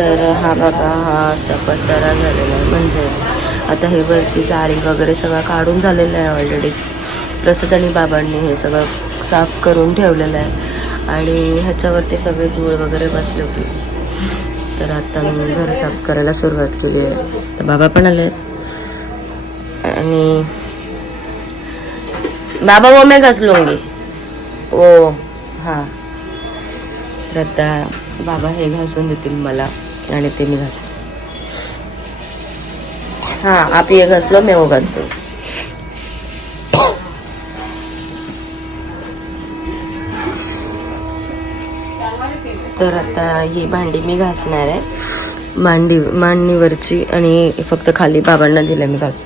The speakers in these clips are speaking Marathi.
तर हा बघा हा असा पसारा झालेला आहे. म्हणजे आता हे वरती जाळी वगैरे सगळं काढून झालेलं आहे ऑलरेडी प्रसाद आणि बाबांनी हे सगळं साफ करून ठेवलेलं आहे. आणि ह्याच्यावरती सगळे धूळ वगैरे बसली होती. तर आता मी घर साफ करायला सुरुवात केली आहे. तर बाबा पण आले आणि बाबा वो मैं घस लूंगी ओ हो, हां. तर आता बाबा हे घासून देतील मला. आणि ते मी घास हां आप ये घासलो लो वो घासतो. तर आता ही भांडी मी घासणार आहे. मांडी मांडणीवरची आणि फक्त खाली बाबांना दिलं मी घास.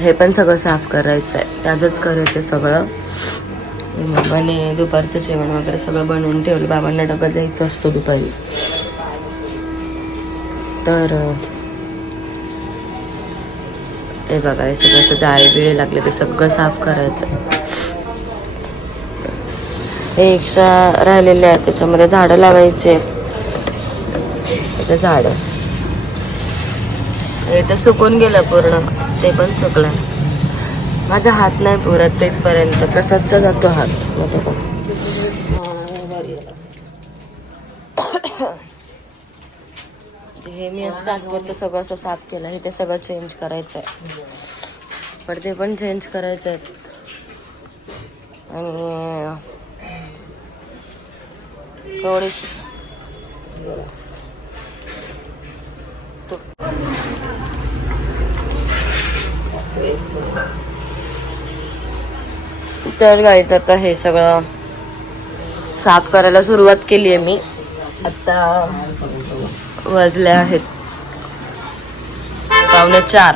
हे पण सगळं साफ करायचं आहे त्याचंच करायचं सगळं. बाबाने दुपारचं जेवण वगैरे सगळं बनवून ठेवलं. बाबांना डबा द्यायचा असतो दुपारी. तर हे बघा हे सगळं असं जाळे बिळे लागले ते सगळं साफ करायचं. हे एक्स्ट्रा राहिलेले आहेत त्याच्यामध्ये झाडं लावायचे. इथे झाडं. हे तर सुकून गेलं पूर्ण ते पण सुकलं. माझा हात नाही पुरत तेपर्यंत कसाचा जातो हात. हे मी आता तात्पुरतं सगळं असं साफ केलं. हे ते सगळं चेंज करायचं आहे पण ते पण चेंज करायचं आहेत आणि थोडीशी तर गाईत आता हे सगळं साफ करायला सुरुवात केली आहे मी. आता वाजले आहेत पावणे चार.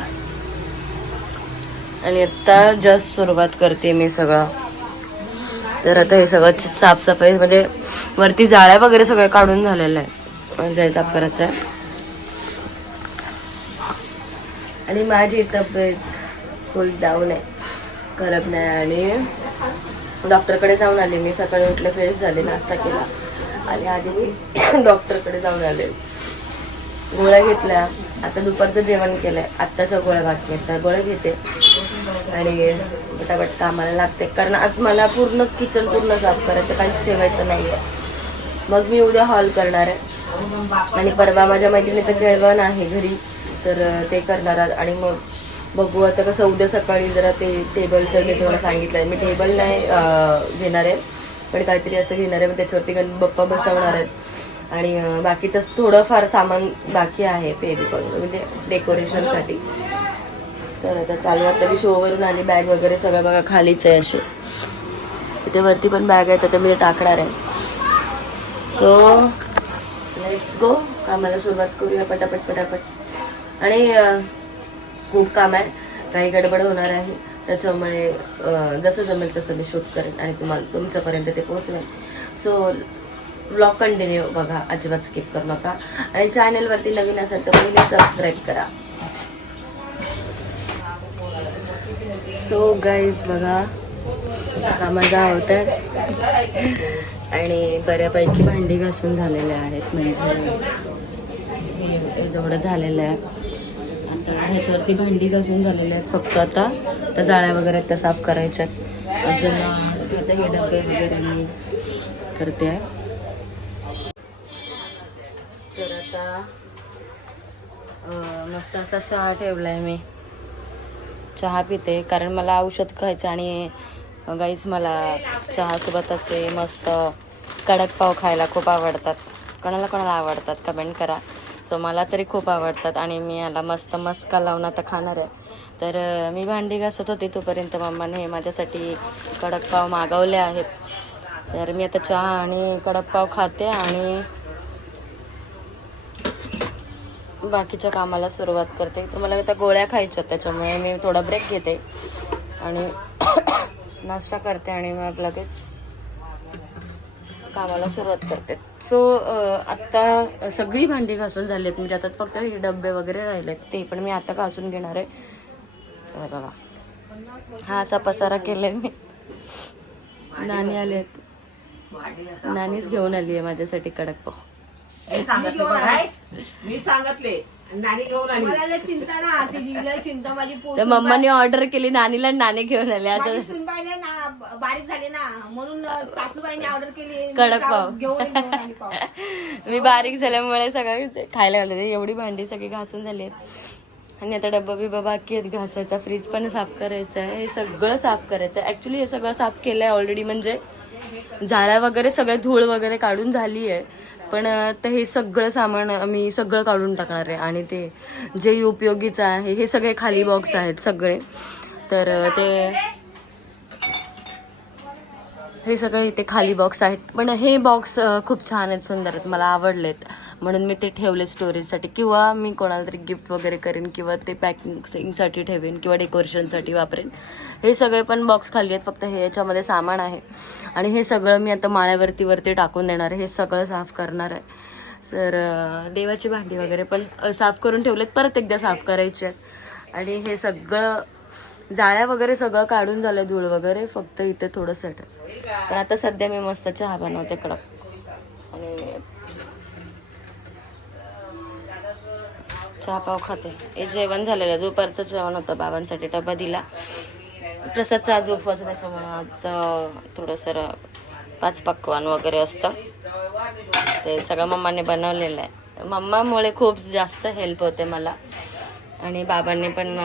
आणि आता जस्ट सुरुवात करते मी सगळं. तर आता हे सगळं साफसफाई म्हणजे वरती जाळ्या वगैरे सगळं काढून झालेलं आहे. म्हणजे साफ करायचं आहे. आणि माझी तब्येत फुल डाऊन आहे. करत नाही आणि डॉक्टरकडे जाऊन आले. मी सकाळी उठले फ्रेश झाले नाश्ता केला. आणि आधी मी डॉक्टरकडे जाऊन आले. गोळ्या घेतल्या. आता दुपारचं जेवण केलंय. आत्ताच्या गोळ्या बाकी आहेत. त्या गोळ्या घेते. आणि पटापट कामाला लागते. कारण आज मला पूर्ण किचन पूर्ण साफ करायचं काहीच ठेवायचं नाही आहे मग मी उद्या हॉल करणार आहे. आणि परवा माझ्या मैत्रिणीचं खेळवण आहे घरी. तर ते करणार आणि मग बघू आता कसं उद्या सकाळी जरा ते टेबलचं मी तुम्हाला सांगितलं आहे मी टेबल नाही घेणार आहे पण काहीतरी असं घेणार आहे मग त्याच्यावरती गण बप्पा बसवणार आहेत. आणि अं, बाकीचं थोडंफार सामान बाकी आहे फेविकॉल म्हणजे डेकोरेशनसाठी तर आता चालू आता मी शोवरून आली बॅग वगैरे सगळं बघा खालीच आहे अशी. इथे वरती पण बॅग आहे तर ते मी ते टाकणार आहे. सो लेट्स गो कामाला सुरुवात करूया पटापट पटापट. आणि खूप काम आहे. काही गडबड होणार आहे. त्याच्यामुळे जसं जमेल तसं मी शूट करेन आणि तुम्हाला तुमच्यापर्यंत ते पोहोचवेन. सो ब्लॉग कंटिन्यू बघा. अजिबात स्किप करू नका. आणि चॅनलवरती नवीन असेल तर पहिले सबस्क्राईब करा. सो गाईज बघा. कामाचा होत. आणि बऱ्यापैकी भांडी घासून झालेल्या आहेत. म्हणजे हे- हे जेवढं झालेलं आहे. आता ह्याच्यावरती भांडी घासून झालेले आहेत फक्त आता. त्या जाळ्या वगैरे आहेत त्या साफ करायच्या आहेत. अजून आता हे डबे वगैरे मी करते आहे. तर आता मस्त असा चहा ठेवला आहे मी. चहा पिते कारण मला औषध खायचं आणि गाईच मला चहासोबत असे मस्त कडक पाव खायला खूप आवडतात. कोणाला कोणाला आवडतात? कमेंट करा. सो मला तरी खूप आवडतात आणि मी याला मस्त मस्का लावून आता खाणार आहे. तर मी भांडी घासत होती तोपर्यंत मम्माने माझ्यासाठी कडकपाव मागवले आहेत. तर मी आता चहा आणि कडकपाव खाते आणि बाकीच्या कामाला सुरुवात करते. तर मला त्या गोळ्या खायच्या त्याच्यामुळे मी थोडा ब्रेक घेते आणि नाश्ता करते आणि मग लगेच कामाला सुरुवात करते. सो आत्ता सगळी भांडी घासून झाली आहेत म्हणजे आता फक्त हे डबे वगैरे राहिले आहेत ते पण मी आता घासून घेणार आहे. तर बघा. हा असा पसारा केलाय मी. नाणी आले आहेत नानीच घेऊन आली आहे माझ्यासाठी कडक पाव मी सांगितले. घेऊन आली. मला लय चिंता ना लय चिंता माझी मम्माने ऑर्डर केली नानीला आणि नाणे घेऊन आले असं माझी सुनबाईने ना ब- बारीक झाली ना म्हणून सासूबाईने ऑर्डर केली मी कडक पाव. घेऊन. मी बारीक झाल्यामुळे सगळं ते खायला घालते एवढी भांडी सगळी घासून झाली आहेत. आणि आता डब्बा बिब्बा बाकी आहेत घासायचा फ्रीज पण साफ करायचं आहे. हे सगळं साफ करायचं आहे. ॲक्च्युली हे सगळं साफ केलं आहे ऑलरेडी म्हणजे झाडा वगैरे सगळे धूळ वगैरे काढून झाली आहे. पण तर हे सगळं सामान मी सगळं काढून टाकणार आहे. आणि ते जे उपयोगीचं आहे हे सगळे खाली बॉक्स आहेत सगळे. तर ते हे सगळे इथे खाली बॉक्स आहेत. पण हे बॉक्स खूप छान आहेत सुंदर आहेत. मला आवडलेत. म्हणून मी ते ठेवले स्टोरेजसाठी. किंवा मी कोणाला तरी गिफ्ट वगैरे करेन किंवा ते पॅकिंगसाठी ठेवेन किंवा डेकोरेशनसाठी वापरेन. हे सगळे पण बॉक्स खाली आहेत फक्त हे याच्यामध्ये सामान आहे. आणि हे सगळं मी आता माळ्यावरती वरती टाकून देणार आहे. हे सगळं साफ करणार आहे. तर देवाची भांडी वगैरे पण साफ करून ठेवलेत. परत एकदा साफ करायचे आहेत. आणि हे सगळं जाळ्या वगैरे सगळं काढून झालं धूळ वगैरे. फक्त इथे थोडं सेट पण आता सध्या मी मस्त चहा बनवते कडक. आणि चहा पाव खाते. हे जेवण झालेलं. आहे दुपारचं जेवण होतं. बाबांसाठी डबा दिला. प्रसादचा आज उपवास त्याच्यामुळं आज थोडंसं पाच पक्वान वगैरे असतं. ते सगळं मम्माने बनवलेलं आहे. मम्मामुळे खूप जास्त हेल्प होते मला. आणि बाबांनी पण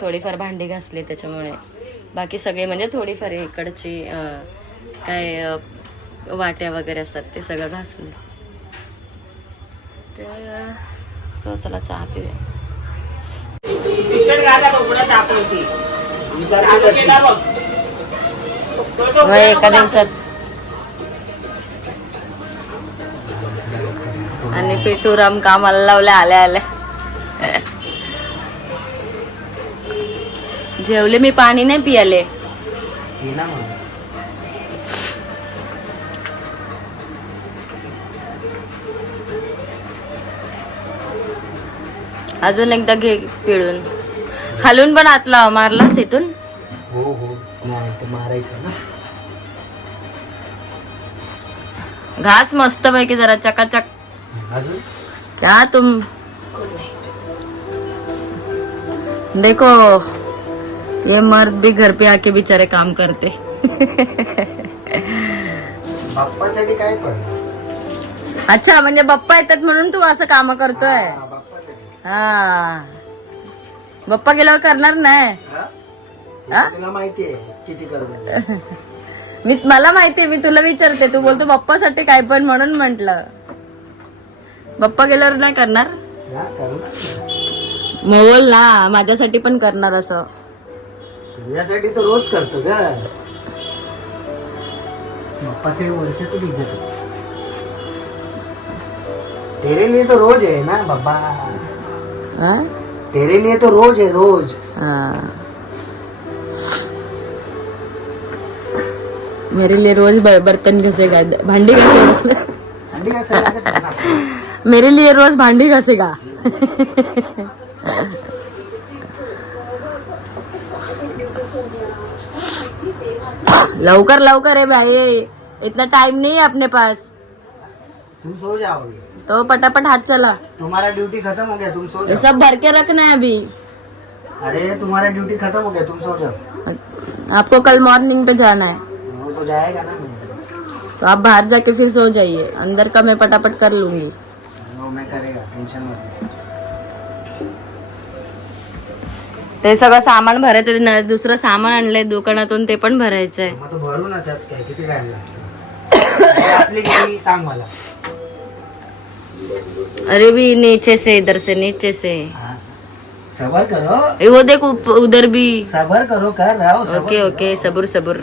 थोडीफार भांडी घासली त्याच्यामुळे. बाकी सगळे म्हणजे थोडीफार इकडची काय वाट्या वगैरे असतात ते सगळं घासलं. तर सो चला चहा पिऊया. एका दिवसात. आणि पेटूराम कामाला लावल्या आल्या आल्या. जेवले मी पाणी नाही पियाले. अजून एकदा घे पिळून. खालून पण आत लाव मारलास इथून? हो हो. मारायचं ना. घास मस्त पैकी जरा चकाचक. क्या तुम? देखो ये मर्द भी घर पे आके बेचारे काम करते. काय अच्छा म्हणजे बप्पा येतात म्हणून तू असं काम करतोय? हा, बप्पा गेल्यावर करणार नाही. हा? तुला माहिती आहे किती करणार मी मला माहितीये मी तुला विचारते. तू बोलतो बप्पासाठी काय पण म्हणून म्हंटल. बप्पा गेल्यावर नाही करणार? हा करू ना. मग बोल ना माझ्यासाठी पण करणार असं. तुझ्यासाठी तर रोज करतो ग. बाप्पासाठी वर्षातून एकदा करतो. तेरे लिए तो रोज है ना बाबा हा? तेरे लिए तो रोज है रोज हा. मेरे लिए रोज बर्तन घसेगा भांडी घसेगा. मेरे लिए रोज भांडी घसेगा लवकर लवकर है भाई इतना टाइम नहीं है अपने पास तुम सो जाओगे तो पटापट हाथ चला. तुम्हारा ड्यूटी खत्म हो गया तुम सो ये जाओ सब भर के रखना है अभी. अरे तुम्हारा ड्यूटी खत्म हो गया तुम सो जाओ. आपको कल मॉर्निंग पे जाना है. वो तो जाएगा ना तो आप बाहर जाके फिर सो जाइए. अंदर का मैं पटापट कर लूंगी. वो मैं करेगा टेंशन मत ले. ते सगळं सामान भरायचं आहे. न- दुसरं सामान आणलंय दुकानातून ते पण भरायचंय. मग तो भरू ना त्यात काय किती टाइम लागतो? वाचली किती सांग मला. अरे भी नीचे से इधर से नीचे से। सबर करो। वो देख उधर भी। सबर करो कर रहा हो ओके ओके सबुर सबुर।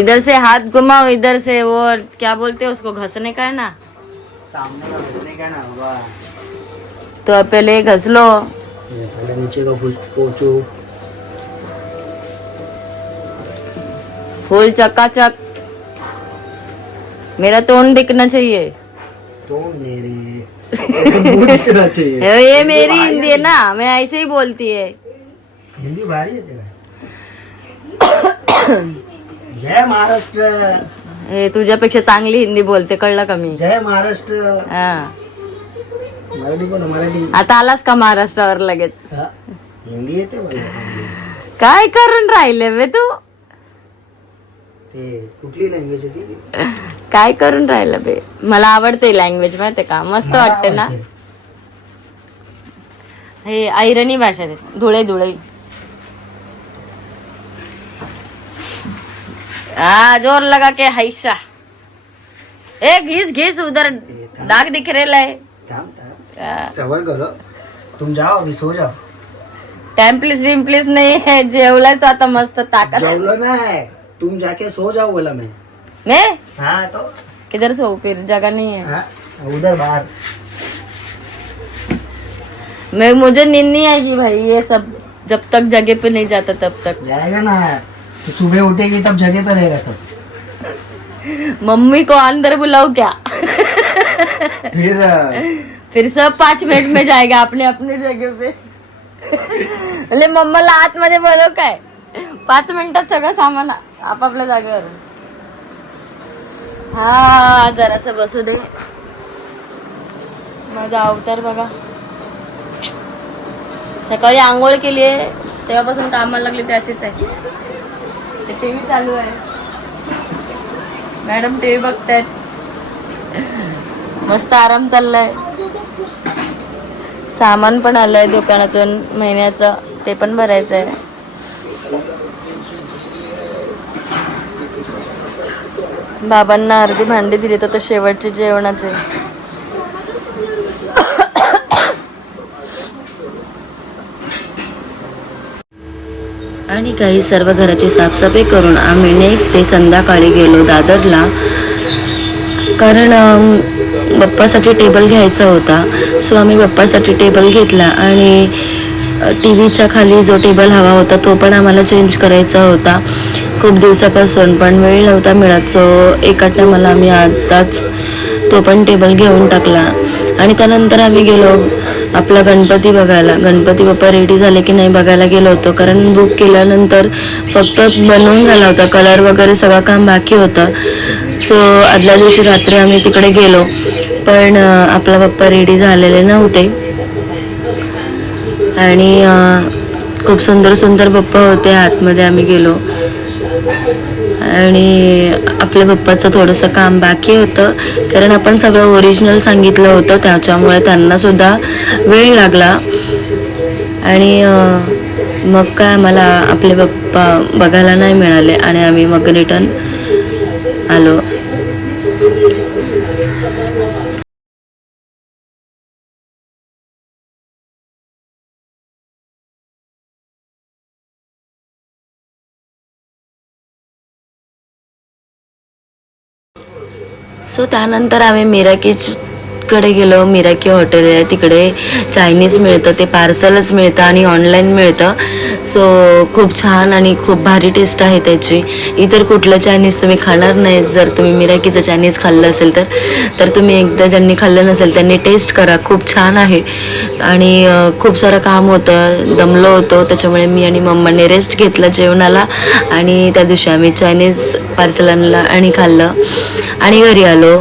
इधर से हाथ घुमाओ इधर से वो क्या बोलते हैं उसको घसने का है ना? सामने का घसने का ना होगा तो पहले घस लो। ये पहले नीचे का फुस पोचो फूल चकाचक। मेरा तोंड दिखना चाहिए। तो मेरे। कहना चाहिए ये मेरी हिंदी है ना मैं ऐसे ही बोलती है। हिंदी भारी है तेरा। जय महाराष्ट्र। हे तुझ्यापेक्षा चांगली हिंदी बोलते कळलं का मी? जय महाराष्ट्र। हा। मराठी बोला मराठी. आता आलास का महाराष्ट्रावर लगेच? हा. हिंदी येते मला चांगली. काय करून राहिले बे तू? ते कुठली लँग्वेज आहे ती? काय करून राहिलं बे? मला आवडते लँग्वेज माहितीये का? मस्त मला वाटते ना? आवडते. हे ऐरणी भाषा आहे. धुळे धुळे. हा जोर लगा के हैशा ए घिस घिस उधर डाक दिख रेला है सबर करो तुम जाओ अभी सो जाओ. टॅम्पलिस बिम्पलिस नाही है जेवलाय तो आता मस्त ताकद जवलो ना है तुम जाके सो जाओ बोला मैं. मैं? हाँ तो. किधर सो? फिर जगह नहीं है. हाँ उधर बाहर. मैं मुझे नींद नहीं आएगी भाई ये सब जब तक जगह पे नहीं जाता तब तक. जाएगा ना. तो सुबह उठेगी तब जगह पे रहेगा सब. मम्मी को अंदर बुलाओ क्या? फिर फिर सब पाच मिनिट में जाएगा अपने अपने जगह पे। म्हणजे मम्माला आतमध्ये बोलव काय? पाच मिनिटात सगळं सामान आपापल्या जागेवर हा जरासं बसू दे. माझा अवतार बघा. सकाळी आंघोळ केली आहे तेव्हापासून कामाला लागली ते अशीच आहे. ते टी व्ही चालू आहे. मॅडम टी व्ही बघतायत. मस्त आराम चाललाय. सामान पण आलंय दुकानातून महिन्याचं ते पण भरायचं आहे बाबांना अर्धी भांडी दिली तर शेवटचे जेवणाचे. आणि काही सर्व घराची साफसफाई करून आम्ही नेक्स्ट डे संध्याकाळी गेलो दादरला. कारण बप्पासाठी टेबल घ्यायचा होता. सो आम्ही बाप्पासाठी टेबल घेतला आणि टी व्हीच्या खाली जो टेबल हवा होता तो पण आम्हाला चेंज करायचा होता. खूप दिवसापासून पण वेळ नव्हता मिळत सो एका टायमाला आम्ही आताच तो पण टेबल घेऊन टाकला. आणि त्यानंतर आम्ही गेलो आपला गणपती बघायला. गणपती बाप्पा रेडी झाले की नाही बघायला गेलो होतो कारण बुक केल्यानंतर फक्त बनवून झाला होता. कलर वगैरे सगळं काम बाकी होतं. सो आदल्या दिवशी रात्री आम्ही तिकडे गेलो. पण आपला पप्पा रेडी झालेले नव्हते. आणि खूप सुंदर सुंदर पप्पा होते. आतमध्ये आम्ही गेलो. आणि आपल्या पप्पाचं थोडंसं काम बाकी होतं. कारण आपण सगळं ओरिजिनल सांगितलं होतं. त्याच्यामुळे त्यांना सुद्धा वेळ लागला. आणि मग काय आम्हाला आपले पप्पा बघायला नाही मिळाले. आणि आम्ही मग रिटर्न आलो. सो त्यानंतर आम्ही मिराकीच कडे गेलो. मिराकी हॉटेल आहे तिकडे चायनीज मिळतं ते पार्सलच मिळतं आणि ऑनलाईन मिळतं. सो खूप छान आणि खूप भारी टेस्ट आहे त्याची. इतर कुठलं चायनीज तुम्ही खाणार नाही. जर तुम्ही मिराकीचं चायनीज खाल्लं असेल तर तर तुम्ही एकदा ज्यांनी खाल्लं नसेल त्यांनी टेस्ट करा. खूप छान आहे. आणि खूप सारं काम होतं दमलो होतो. त्याच्यामुळे मी आणि मम्माने रेस्ट घेतला जेवणाला आणि त्या दिवशी आम्ही चायनीज पार्सल आणलं आणि खाल्लं. आणि घरी आलो.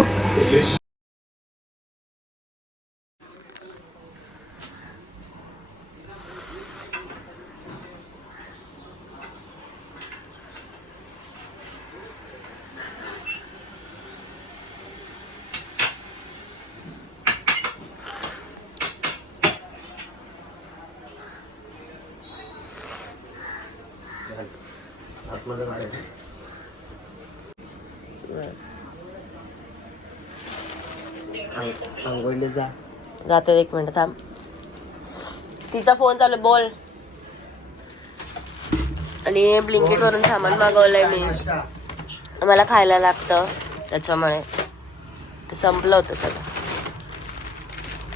जा. जातो एक मिनिट थांब. तिचा फोन चालू बोल. आणि ब्लिंकेट वरून सामान मागवलंय मी. मला खायला लागतं त्याच्यामुळे. ते संपलं होतं सगळं.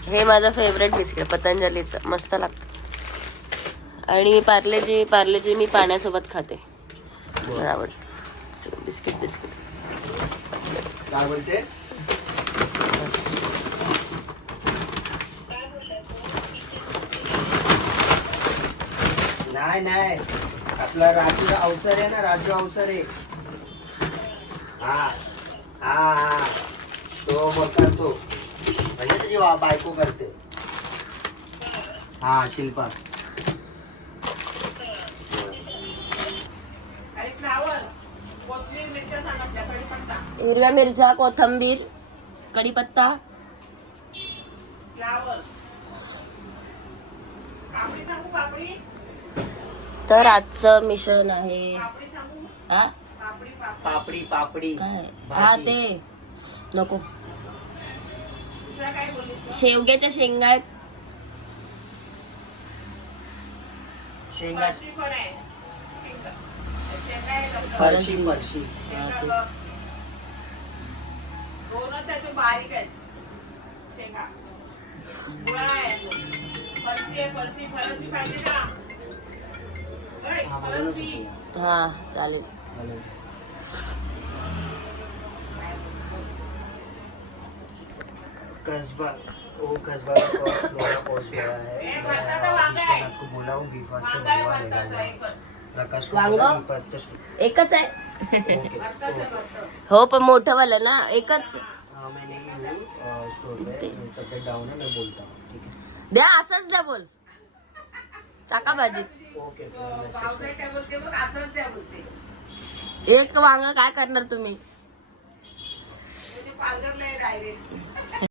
हे माझं फेवरेट बिस्किट पतंजलीचं. मस्त लागतं. आणि पार्लेजी पार्लेजी मी पाण्यासोबत खाते. मला आवडते. बिस्किट बिस्किट नाही नाही. आपला राजू अवसर आहे ना राजू अवसर आहे. हा हा हा. तो मग करतो म्हणजे तुझी वा- बायको करते. हा शिल्पा. आणि फ्लावर कोथमीर मिरच्या सांग आपल्या कढीपत्ता. हिरव्या मिरच्या कोथंबीर कढीपत्ता. फ्लावर. तर आजचं मिश्रण आहे. हा पापडी पापडी पापडी काय भाजी. हा ते. नको. शेवग्याच्या शेंगा आहेत. शेंगा. फरशी. फरशी हा, तेच. दोनच आहे ते बारीक आहेत. शेंगा. मुळा आहे. फरशी आहे फरशी. फरशी पाहिजे का होय, हा. हा चालेल. कस्बा का फ्लोरा पहुंच गया है मैं बोला हूँ से बनवा लेगा वो। एकच. प्रकाश को वांगा? बोला बीफा से एकच आहे. हो पण मोठं वालं ना एकच. हाँ मैं नहीं हूँ स्टोर पे तबियत डाउन है मैं बोलता. हूँ ठीक है द्या असंच द्या बोल. टाका भाजीत. ओके फिर मैं मैसेज पावसाळ्यात काय बोलते बघ असंच द्या बोलते. एक वांग काय करणार तुम्ही? म्हणजे पालघरला आहे डायरेक्ट